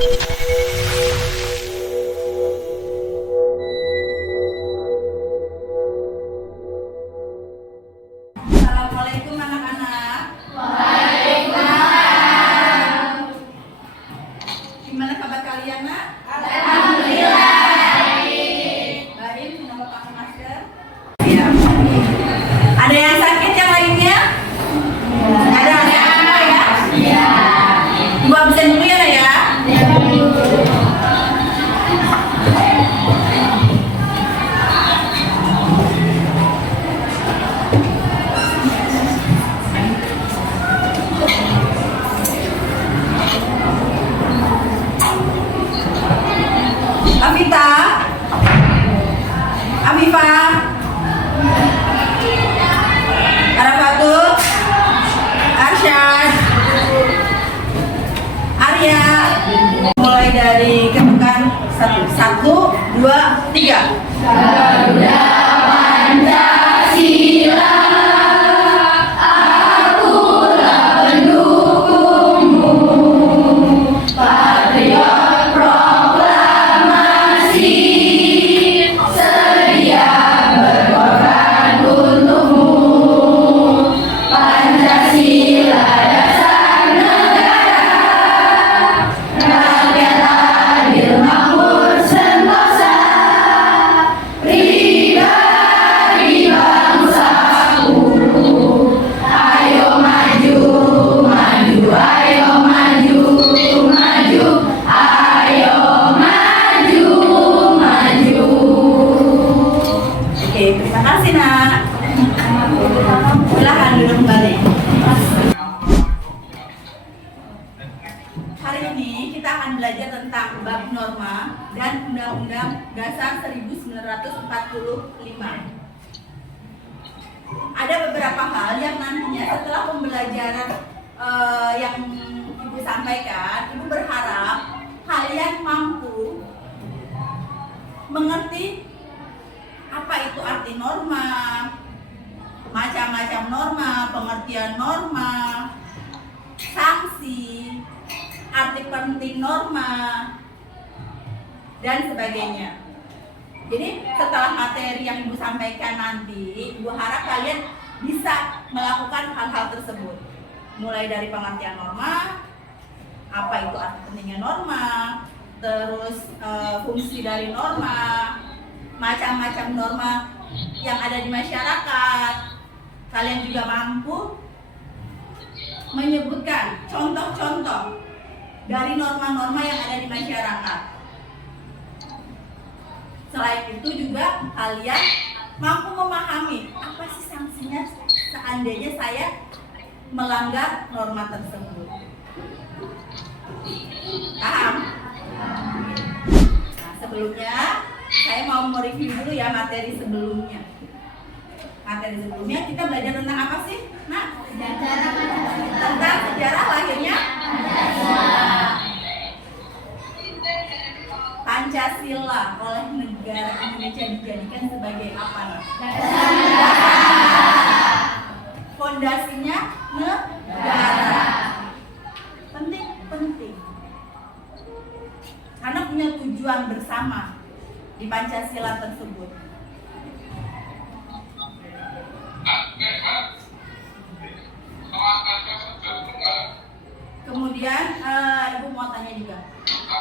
Assalamualaikum anak-anak. Waalaikumsalam. Gimana kabar kalian, Nak? Alhamdulillah. Baik, kenapa pakai masker? Iya. Ada yang sakit yang lainnya? Ada semua ya? Iya. Ibu absen dulu ya, Nak, ya? Afita, Afifah, Arafatul, Arsyad, Arya. Mulai dari ketukan 1, 2, 3. Garuda Pancasila, akulah pendukungmu. Patriot proklamasi, sedia berkorban untukmu. Pancasila dasar negara, rakyat adil makmur sentosa, pribadi bangsaku. Ayo maju, maju, ayo maju, maju, ayo maju, maju. Oke, terima kasih, Nak. Silahkan duduk kembali. Hari ini kita akan belajar tentang bab norma dan Undang-Undang Dasar 1945. Ada beberapa hal yang nantinya setelah pembelajaran yang Ibu sampaikan, Ibu berharap kalian mampu mengerti apa itu arti norma, macam-macam norma, pengertian norma, sanksi, arti penting norma, dan sebagainya. Jadi setelah materi yang Ibu sampaikan nanti, Ibu harap kalian bisa melakukan hal-hal tersebut. Mulai dari pengertian norma, apa itu arti pentingnya norma, terus fungsi dari norma, macam-macam norma yang ada di masyarakat. Kalian juga mampu menyebutkan contoh-contoh dari norma-norma yang ada di masyarakat. Selain itu juga kalian mampu memahami apa sih sanksinya seandainya saya melanggar norma tersebut. Paham? Nah, sebelumnya saya mau mereview dulu ya materi sebelumnya. Materi sebelumnya kita belajar tentang apa sih? Nah, tentang sejarah lahirnya Pancasila oleh negara Indonesia dijadikan sebagai apa? Nah? Fondasinya negara. Penting. Karena punya tujuan bersama di Pancasila tersebut. Kemudian Ibu mau tanya juga,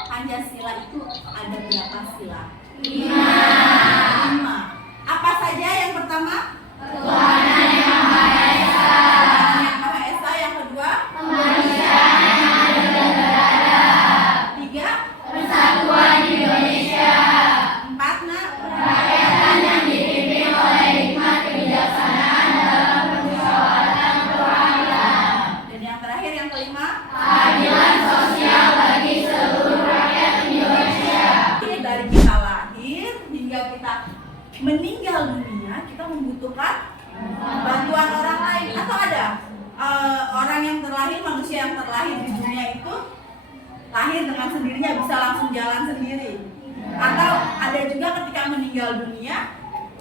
Pancasila itu ada berapa sila? 5. Apa saja yang pertama? Ketuhanan yang Maha Esa. Ketuhanan yang Maha Esa. Yang kedua? Kemanusiaan yang adil dan beradab. 3? Persatuan Indonesia. 4, Nak? Kerakyatan yang dipimpin oleh hikmat kebijaksanaan dalam permusyawaratan perwakilan. Dan yang terakhir, yang kelima? Keadilan sosial bagi seluruh rakyat Indonesia. Dari kita lahir hingga kita meninggal dunia, kita membutuhkan bantuan orang lain. Atau ada orang yang terlahir, manusia yang terlahir di dunia itu lahir dengan sendirinya, bisa langsung jalan sendiri. Atau ada juga ketika meninggal dunia,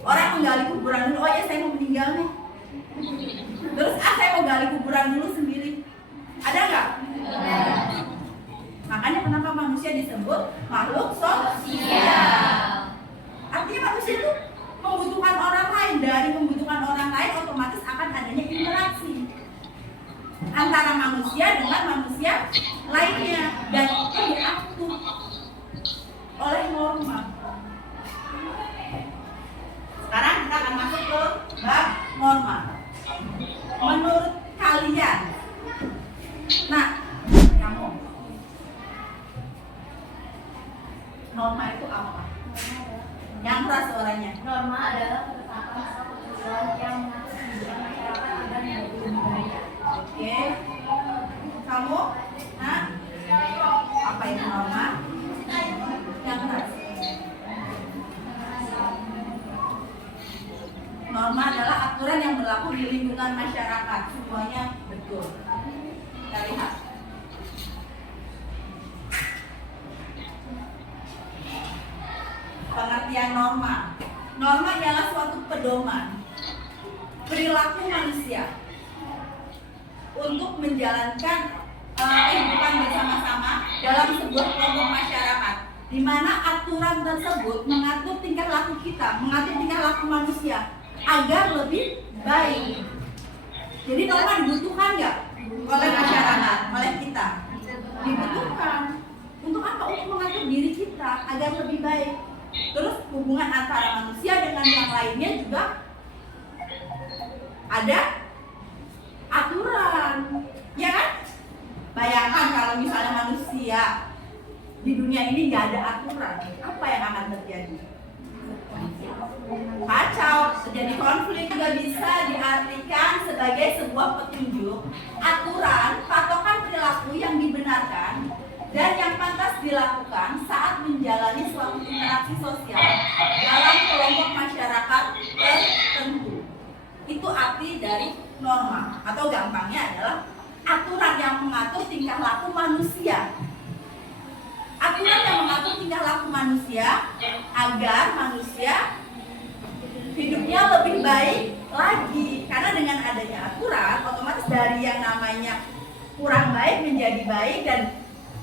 orang menggali kuburan dulu. Oh ya, saya mau meninggal nih. Terus saya mau gali kuburan dulu sendiri. Ada nggak? Makanya kenapa manusia disebut makhluk sosial. Artinya manusia itu membutuhkan orang lain. Dari membutuhkan orang lain otomatis akan adanya interaksi antara manusia dengan manusia lainnya, dan itu diatur oleh norma. Sekarang kita akan masuk ke bab norma. Menurut kalian, nah, kamu, norma itu apa? Yang keras suaranya. Norma adalah ketetapan atau ketentuan yang mengatur kehidupan masyarakat agar menjadi lebih baik. Oke. Kamu? Nah, apa itu norma? Yang keras. Norma adalah aturan yang berlaku di lingkungan masyarakat. Semuanya betul. Kita lihat. Pengertian norma. Norma adalah suatu pedoman perilaku manusia untuk menjalankan kehidupan bersama-sama dalam sebuah kelompok masyarakat, di mana aturan tersebut mengatur tingkah laku kita, mengatur tingkah laku manusia agar lebih baik. Jadi norma dibutuhkan nggak oleh masyarakat, oleh kita? Dibutuhkan. Untuk apa? Untuk mengatur diri kita agar lebih baik. Terus hubungan antara manusia dengan yang lainnya juga ada aturan, ya kan? Bayangkan kalau misalnya manusia di dunia ini nggak ada aturan, apa yang akan terjadi? Kacau, terjadi konflik. Juga bisa diartikan sebagai sebuah petunjuk, aturan, patokan perilaku yang dibenarkan dan yang pantas dilakukan saat menjalani suatu interaksi sosial dalam kelompok masyarakat tertentu. Itu arti dari norma, atau gampangnya adalah aturan yang mengatur tingkah laku manusia. Aturan yang mengatur tingkah laku manusia agar manusia hidupnya lebih baik lagi. Karena dengan adanya aturan, otomatis dari yang namanya kurang baik menjadi baik, dan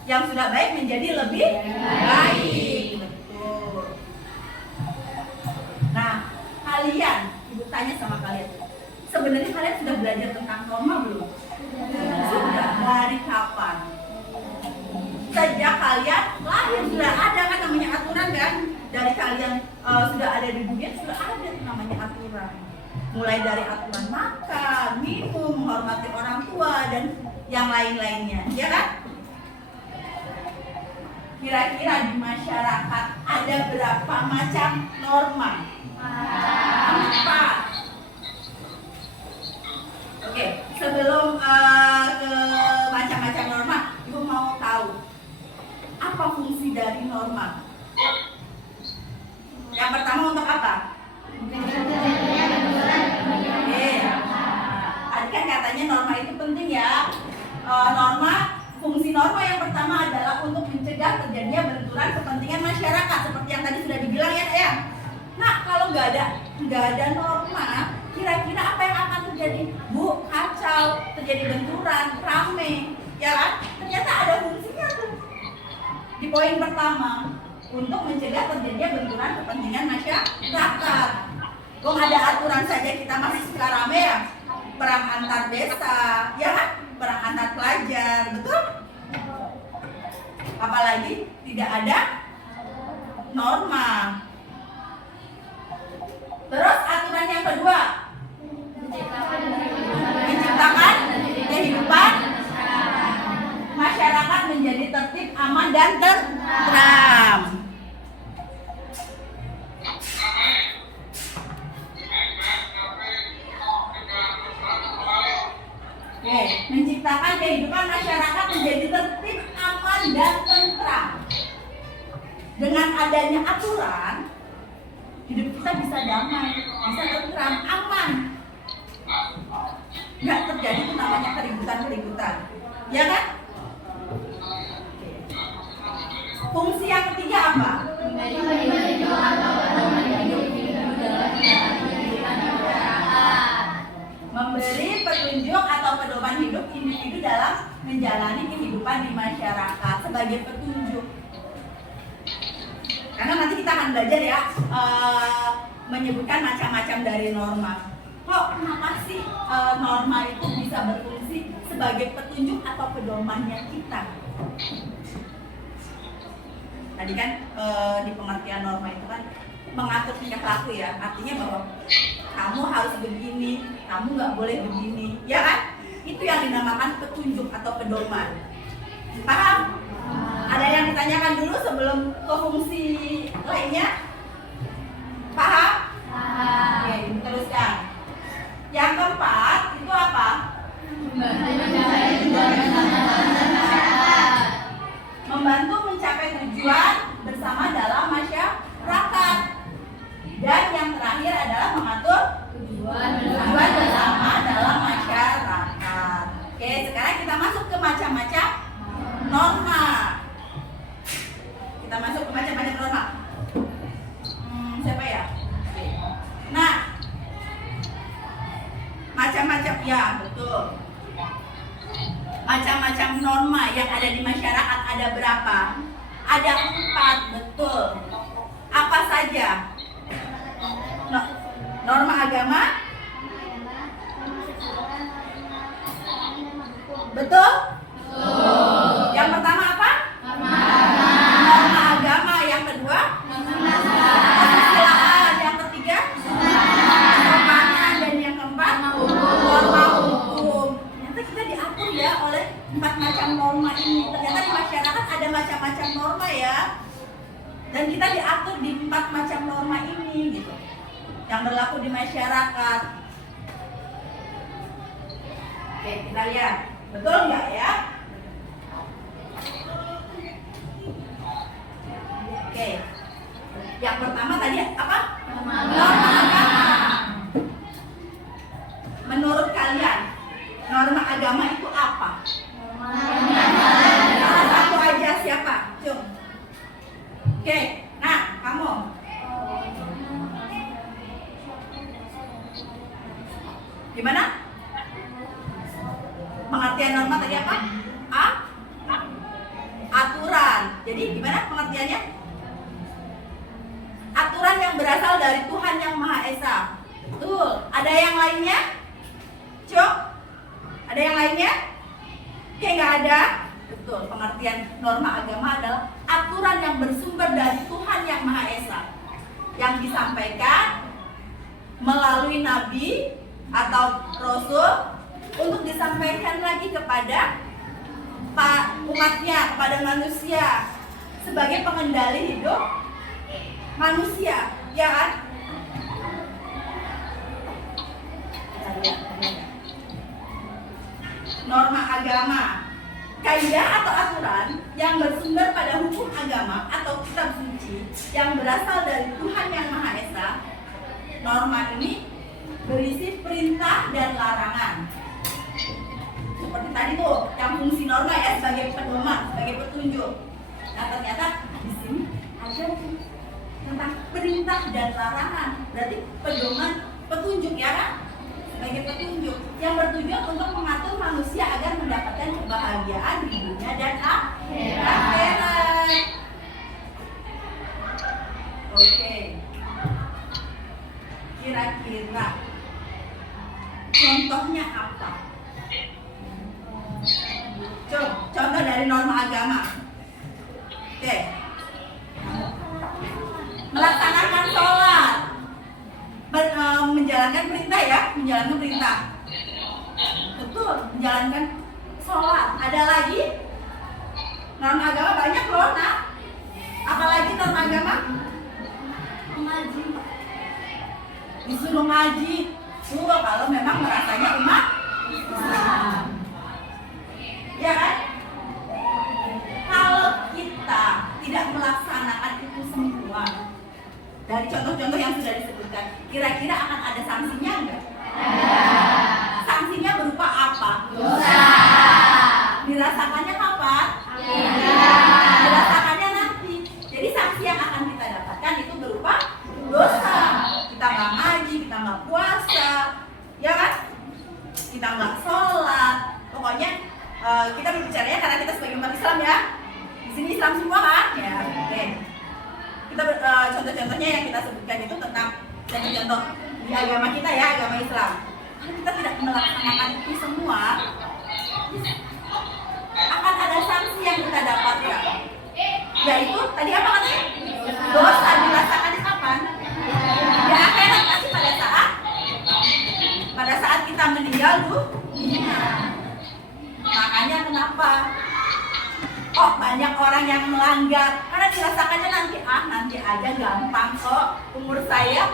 yang sudah baik menjadi lebih baik. Betul. Nah, kalian, ibu tanya sama kalian, sebenarnya kalian sudah belajar tentang norma belum? Sudah. Dari kapan? Sejak kalian lahir sudah ada kan namanya aturan kan? Dari kalian sudah ada di dunia sudah ada namanya aturan. Mulai dari aturan makan, minum, menghormati orang tua, dan yang lain-lainnya, ya kan? Kira-kira di masyarakat ada berapa macam norma? 4. Oke, sebelum ke macam-macam norma, ibu mau tahu apa fungsi dari norma? Yang pertama untuk apa? Oke, tadi kan katanya norma itu penting ya. Fungsi norma yang pertama adalah untuk mencegah terjadinya benturan kepentingan masyarakat, seperti yang tadi sudah dibilang ya, Eyang. Nah, kalau nggak ada norma, kira-kira apa yang akan terjadi? Bu, kacau, terjadi benturan, rame, ya kan? Ternyata ada fungsinya tuh. Di poin pertama, untuk mencegah terjadinya benturan kepentingan masyarakat. Kok ada aturan saja kita masih suka rame ya? Perang antar desa, ya kan? Perang antar pelajar, betul? Apalagi tidak ada norma. Terus aturan yang kedua, menciptakan kehidupan masyarakat menjadi tertib, aman, dan tentram. Oke, menciptakan kehidupan masyarakat menjadi tertib, aman, dan tentram. Dengan adanya aturan, hidup kita bisa damai, bisa tentram, aman. Nggak terjadi itu namanya keributan-keributan, ya kan? Fungsi yang ketiga apa? Memberi petunjuk atau pedoman hidup individu dalam menjalani kehidupan di masyarakat. sebagai petunjuk. Karena nanti kita akan belajar ya menyebutkan macam-macam dari norma. Kok kenapa sih norma itu bisa berfungsi sebagai petunjuk atau pedomannya kita? Tadi kan di pengertian norma itu kan mengatur tingkah laku ya, artinya bahwa kamu harus begini, kamu nggak boleh begini, ya kan? Itu yang dinamakan petunjuk atau pedoman. Paham? Ada yang ditanyakan dulu sebelum ke fungsi lainnya? Paham? Oke, teruskan. Yang keempat itu apa? Membantu mencapai tujuan bersama dalam masyarakat. Dan yang terakhir adalah mengatur tujuan bersama dalam masyarakat. Oke, sekarang kita masuk ke macam-macam norma. Kita masuk ke macam-macam norma. Siapa ya? Nah, macam-macam ya, betul. Macam-macam norma yang ada di masyarakat ada berapa? Ada 4, betul. Apa saja? Norma agama? Betul? Yang pertama apa? Norma agama. Yang kedua? Kesusilaan. Yang ketiga? Kesopanan. Dan yang keempat? Norma hukum. Ternyata kita diatur ya oleh 4 macam norma ini. Ternyata di masyarakat ada macam-macam norma ya. Dan kita diatur di 4 macam norma ini gitu, yang berlaku di masyarakat. Oke, kita lihat. Betul nggak ya? Oke. Yang pertama tadi apa? Norma agama. Menurut kalian, norma agama itu apa? Salah satu aja siapa? Cung. Oke, nah kamu. Gimana? Pengertian norma tadi apa? Aturan. Jadi gimana pengertiannya? Aturan yang berasal dari Tuhan Yang Maha Esa. Betul. Ada yang lainnya? Cuk? Ada yang lainnya? Oke, nggak ada? Betul. Pengertian norma agama adalah aturan yang bersumber dari Tuhan Yang Maha Esa, yang disampaikan melalui nabi atau rasul untuk disampaikan lagi kepada umatnya, kepada manusia sebagai pengendali hidup manusia, ya kan? Norma agama, kaidah atau aturan yang bersumber pada hukum agama atau kitab suci yang berasal dari Tuhan Yang Maha Esa. Norma ini berisi perintah dan larangan. Seperti tadi tuh, yang fungsi norma ya sebagai pedoman, sebagai petunjuk. Nah ternyata di sini ada tentang perintah dan larangan. Berarti pedoman, petunjuk ya kan? Sebagai petunjuk yang bertujuan untuk mengatur manusia agar mendapatkan kebahagiaan di dunia dan akhirat. Oke. Kira-kira contohnya apa? Contoh dari norma agama. Oke. Melaksanakan sholat, menjalankan perintah ya, menjalankan perintah. Betul, menjalankan sholat. Ada lagi norma agama banyak loh, nah. Apalagi norma agama? Mengaji. Disuruh ngaji. Kalau memang merasanya umat Islam. Ya kan? Kalau kita tidak melaksanakan itu semua dari contoh-contoh yang sudah disebutkan, kira-kira akan ada sanksinya enggak? Sanksinya berupa apa? Dosa. Dirasakannya kapan? Dirasakannya nanti. Jadi sanksi yang akan kita dapatkan itu berupa dosa. Kita nggak ngaji, kita nggak puasa, ya kan? Kita nggak sholat. Pokoknya kita berbicaranya karena kita sebagai umat Islam ya. sopannya. Oke. Kita contoh-contohnya yang kita sebutkan itu tentang contoh-contoh di agama kita ya, agama Islam. Kalau kita tidak melaksanakan itu semua, akan ada sanksi yang kita dapatkan. Yaitu tadi apa katanya? Dosa dirasakan di kapan? Di akhirat nanti pada saat kita meninggal dunia. Makanya kenapa? Oh, banyak orang yang melanggar karena dirasakannya nanti aja, gampang kok. Umur saya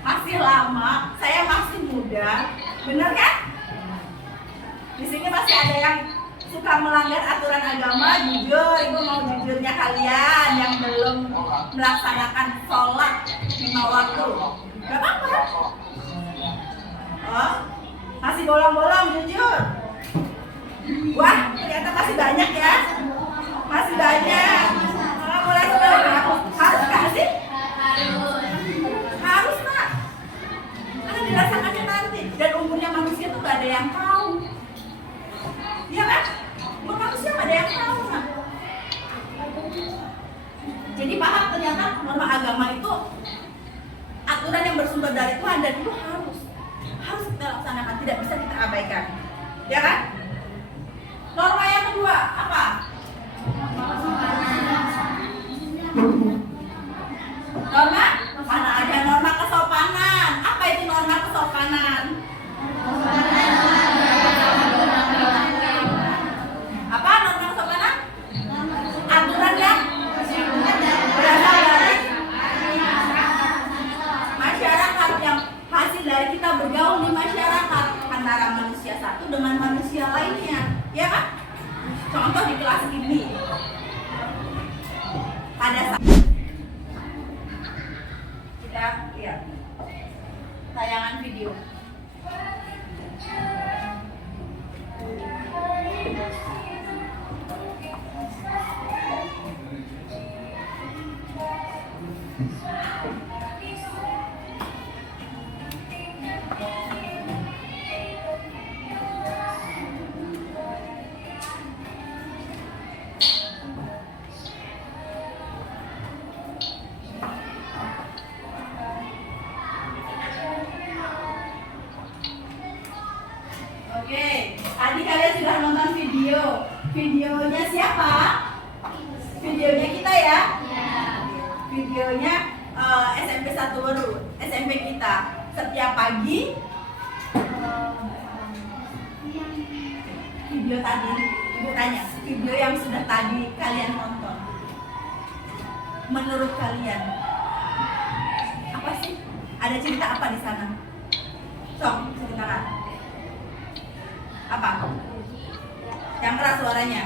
masih lama, saya masih muda, bener kan? Di sini masih ada yang suka melanggar aturan agama. Jujur, ibu mau jujurnya kalian yang belum melaksanakan sholat 5 waktu, gak apa-apa. Oh, masih bolong-bolong, jujur. Wah, ternyata masih banyak ya. Masih banyak. Mulai sekarang harus gak sih? Harus nak. Karena dirasakannya nanti. Dan umurnya manusia tuh gak ada yang tahu. Iya kan? Umur manusia gak ada yang tahu nak. Jadi paham ternyata norma agama itu aturan yang bersumber dari Tuhan dan itu harus kita laksanakan, tidak bisa kita abaikan. Ya kan? Norma yang kedua apa? Norma? Mana ada norma kesopanan? Apa itu norma kesopanan? Apa norma kesopanan? Aturan yang berasal dari masyarakat, yang hasil dari kita bergaul di masyarakat antara manusia satu dengan manusia lainnya. Ya kan? Contoh di kelas ini, pada saat kita lihat tayangan video. Oke, tadi kalian sudah nonton video. Videonya siapa? Videonya kita ya? Videonya SMP 1 baru, SMP kita. Setiap pagi video tadi, ibu tanya, video yang sudah tadi kalian nonton, menurut kalian apa sih? Ada cerita apa di sana? Sok, ceritakan. Apa? Yang keras suaranya.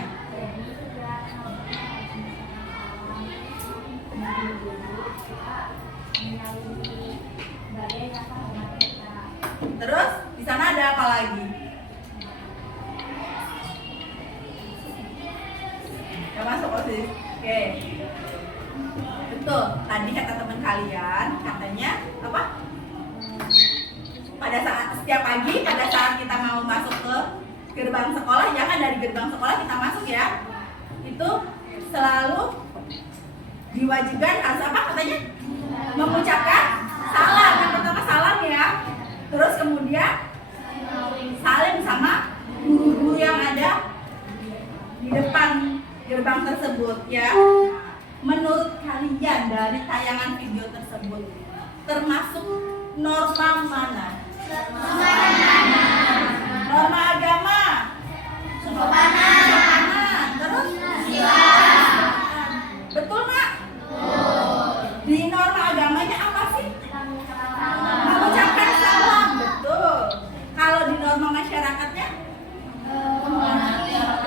Terus di sana ada apa lagi? Gak masuk osis. Oke. Betul. Tadi kata teman kalian, katanya apa? Pada saat setiap pagi, pada saat kita mau masuk ke gerbang sekolah, jangan dari gerbang sekolah kita masuk ya. Itu selalu diwajibkan harus apa katanya? Mengucapkan salam. Yang pertama salam ya. Terus kemudian salim sama guru-guru yang ada di depan gerbang tersebut ya. Menurut kalian dari tayangan video tersebut termasuk norma mana? Norma agama. Sopanan. Terus? Betul nggak? Di norma agamanya apa sih? Mengucapkan salam. Betul. Kalau di norma masyarakatnya?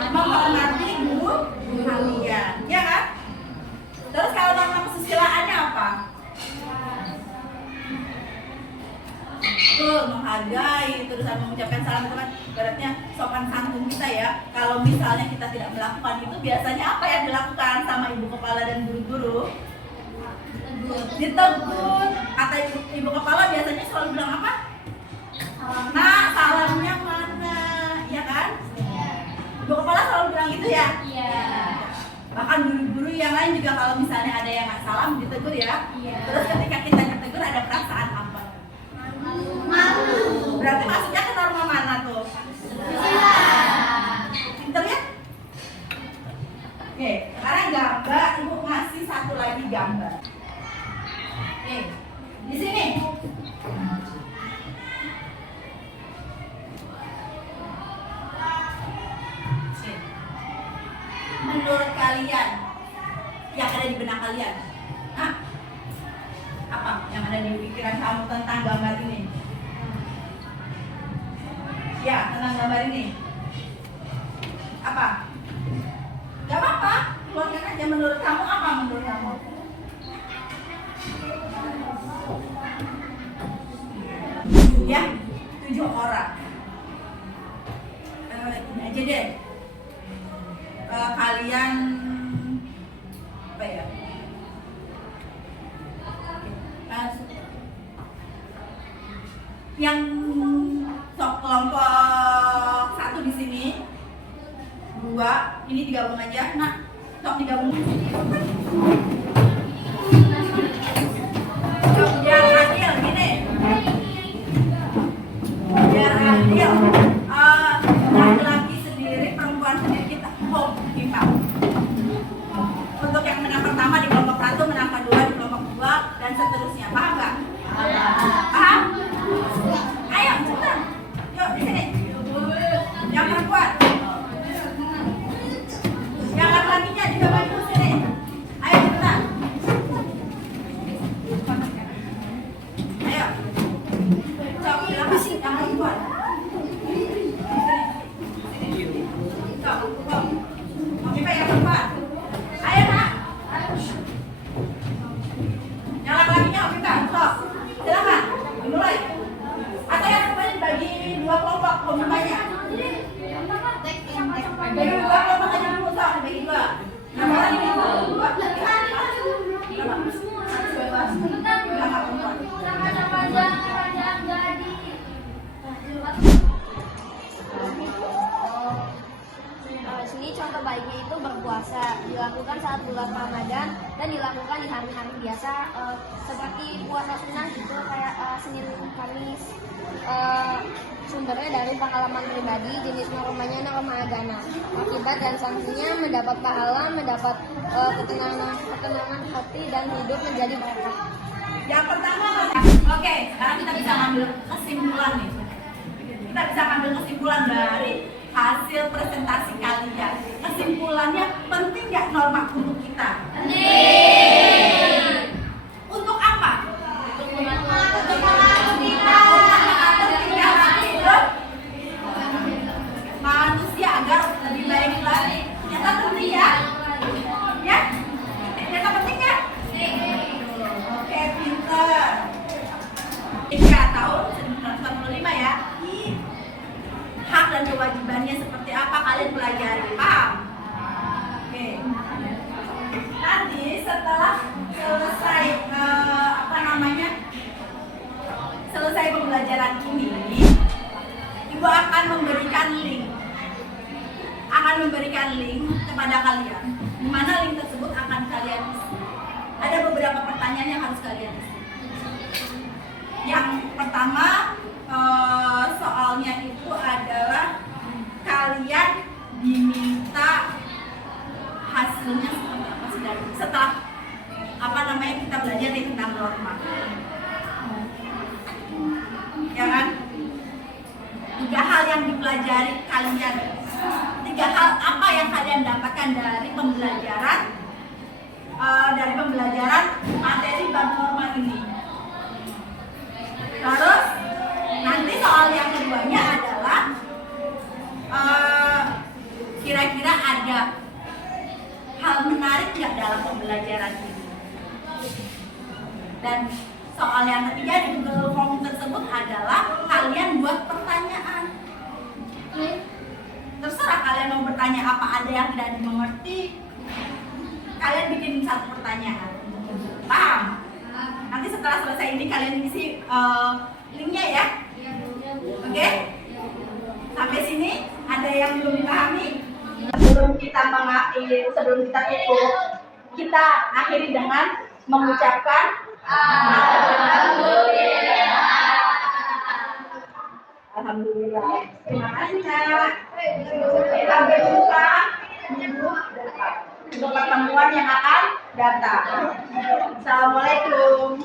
Menghormati guru kalian. Ya kan? Terus kalau norma kesusilaannya apa? Betul, menghargai, terus mengucapkan salam itu kan ibaratnya sopan santun kita ya. Kalau misalnya kita tidak melakukan itu, biasanya apa yang dilakukan sama ibu kepala dan guru-guru? Ditegur. Kata ibu kepala biasanya selalu bilang apa? Nah, salamnya mana? Ya kan? Ibu kepala selalu bilang gitu ya? Iya. Bahkan guru-guru yang lain juga kalau misalnya ada yang nggak salah ditegur ya. Iya. Terus ketika kita ditegur ada perasaan apa? Malu. Berarti masuknya ke norma mana tuh? Pinter ya? Oke, sekarang gambar, ibu ngasih satu lagi gambar. Oke, di sini. Menurut kalian, yang ada di benak kalian, hah? Apa yang ada di pikiran kamu tentang gambar ini? Ya, tentang gambar ini. Apa? Gak apa-apa, keluarkan aja. Menurut kamu apa menurut kamu? Ya, 7 orang. Ini aja deh. Kalian apa ya? Yang sok kelompok 1 di sini, 2, ini digabung aja. Nah, sok digabung. Sok biar adil gini. Biar adil. Laki-laki sendiri, perempuan sendiri kita home kita. Untuk yang menang pertama di kelompok 1, menang kedua di kelompok 2 dan seterusnya. Paham nggak? Paham? Ayo cepetan. Yuk di sini. Yang perempuan. Yang laki-lakinya juga bagi di sini. Ayo cepetan. Ayo. Sok silakan yang perempuan. Oke, Pak, yang perempuan. Ayo, Nak. Yang laki-lakinya, oke, Pak. Sok. Silakan. Dimulai. Atau yang perempuan dibagi 2 kelompok kelompoknya. Bagi 2 kelompok aja dulu, Sok. Dibagi 2. Nah, orang ini 2. Sini contoh baiknya itu berpuasa dilakukan saat bulan Ramadan dan dilakukan di hari-hari biasa seperti puasa sunnah gitu kayak Senin Kamis. Sumbernya dari pengalaman pribadi, jenis normanya norma agama. Akibat dan sanksinya mendapat pahala, mendapat ketenangan hati dan hidup menjadi berkah. Yang pertama, oke, sekarang kita bisa ambil kesimpulan nih. Kita bisa ambil kesimpulan dari hasil presentasi kalian. Kesimpulannya, penting nggak norma untuk kita? Penting. Untuk apa? Untuk mengatur tingkah hidup manusia agar lebih baik lagi. Ternyata penting ya? Ya? Ternyata penting ya? Oke, pinter. 3 tahun 1945 ya. Hak dan kewajibannya seperti apa kalian pelajari, paham? Oke. Nanti setelah selesai selesai pembelajaran ini, ibu akan memberikan link kepada kalian. Di mana link tersebut akan kalian isi. Ada beberapa pertanyaan yang harus kalian isi. Yang pertama, soalnya itu adalah kalian diminta hasilnya seperti apa sih dari setelah kita belajar nih tentang norma, ya kan? 3 hal yang dipelajari kalian, 3 hal apa yang kalian dapatkan dari pembelajaran materi bab norma ini. Terus nanti soal yang keduanya adalah kira-kira ada hal menarik nggak dalam pembelajaran ini. Dan soal yang ketiga di Google Form tersebut adalah kalian buat pertanyaan. Terserah kalian mau bertanya apa, ada yang tidak dimengerti, kalian bikin 1 pertanyaan. Paham? Nanti setelah selesai ini kalian isi linknya ya. Oke? Sampai sini ada yang belum dipahami? sebelum kita tutup, kita akhiri dengan mengucapkan Alhamdulillah. Terima kasih, Nak. Sampai jumpa untuk pertemuan yang akan datang. Assalamualaikum.